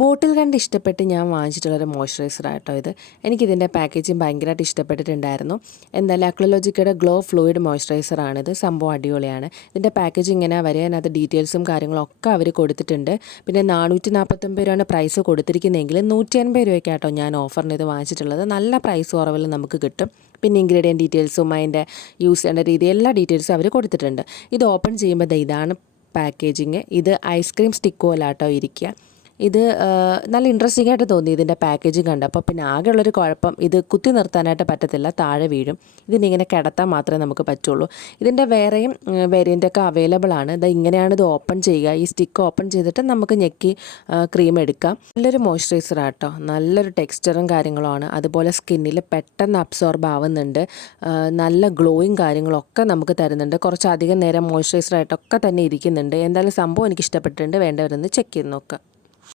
ബോട്ടിൽ കണ്ട് ഇഷ്ടപ്പെട്ട് ഞാൻ വാങ്ങിച്ചിട്ടുള്ളൊരു മോയ്സ്ചറൈസറാട്ടോ ഇത്. എനിക്കിതിൻ്റെ പാക്കേജിങ് ഭയങ്കരമായിട്ട് ഇഷ്ടപ്പെട്ടിട്ടുണ്ടായിരുന്നു. എന്തായാലും അക്വലോജിക്കയുടെ ഗ്ലോ ഫ്ലൂയിഡ് മോയ്സ്ചറൈസറാണിത്. സംഭവം അടിപൊളിയാണ്. ഇതിൻ്റെ പാക്കേജ് ഇങ്ങനെ വരാനകത്ത് ഡീറ്റെയിൽസും കാര്യങ്ങളൊക്കെ അവർ കൊടുത്തിട്ടുണ്ട്. പിന്നെ 449 രൂപയാണ് പ്രൈസ് കൊടുത്തിരിക്കുന്നതെങ്കിൽ 150 രൂപയ്ക്കാട്ടോ ഞാൻ ഓഫറിന് ഇത് വാങ്ങിച്ചിട്ടുള്ളത്. നല്ല പ്രൈസ് കുറവിൽ നമുക്ക് കിട്ടും. പിന്നെ ഇൻഗ്രീഡിയൻറ്റ് ഡീറ്റെയിൽസും അതിൻ്റെ യൂസ് ചെയ്യേണ്ട രീതി എല്ലാ ഡീറ്റെയിൽസും അവർ കൊടുത്തിട്ടുണ്ട്. ഇത് ഓപ്പൺ ചെയ്യുമ്പോൾ ഇതാണ് പാക്കേജിങ്. ഇത് ഐസ്ക്രീം സ്റ്റിക്ക് പോലാട്ടോ ഇരിക്കുക. ഇത് നല്ല ഇൻട്രസ്റ്റിംഗ് ആയിട്ട് തോന്നി ഇതിൻ്റെ പാക്കേജിങ് കണ്ടപ്പോൾ. പിന്നെ ആകെയുള്ളൊരു കുഴപ്പം, ഇത് കുത്തി നിർത്താനായിട്ട് പറ്റത്തില്ല, താഴെ വീഴും. ഇതിനിങ്ങനെ കിടത്താൻ മാത്രമേ നമുക്ക് പറ്റുള്ളൂ. ഇതിൻ്റെ വേറെയും വേരിയൻ്റൊക്കെ അവൈലബിൾ ആണ്. ഇത് ഇങ്ങനെയാണ് ഇത് ഓപ്പൺ ചെയ്യുക. ഈ സ്റ്റിക്ക് ഓപ്പൺ ചെയ്തിട്ട് നമുക്ക് ഞെക്കി ക്രീം എടുക്കാം. നല്ലൊരു മോയ്സ്ചറൈസർ ആട്ടോ, നല്ലൊരു ടെക്സ്ചറും കാര്യങ്ങളുമാണ്. അതുപോലെ സ്കിന്നിൽ പെട്ടെന്ന് അബ്സോർബ് ആവുന്നുണ്ട്. നല്ല ഗ്ലോയും കാര്യങ്ങളൊക്കെ നമുക്ക് തരുന്നുണ്ട്. കുറച്ചധികം നേരം മോയ്സ്ചറൈസറായിട്ടൊക്കെ തന്നെ ഇരിക്കുന്നുണ്ട്. എന്തായാലും സംഭവം എനിക്ക് ഇഷ്ടപ്പെട്ടിട്ടുണ്ട്. വേണ്ടവരൊന്ന് ചെക്ക് ചെയ്ത് നോക്കുക.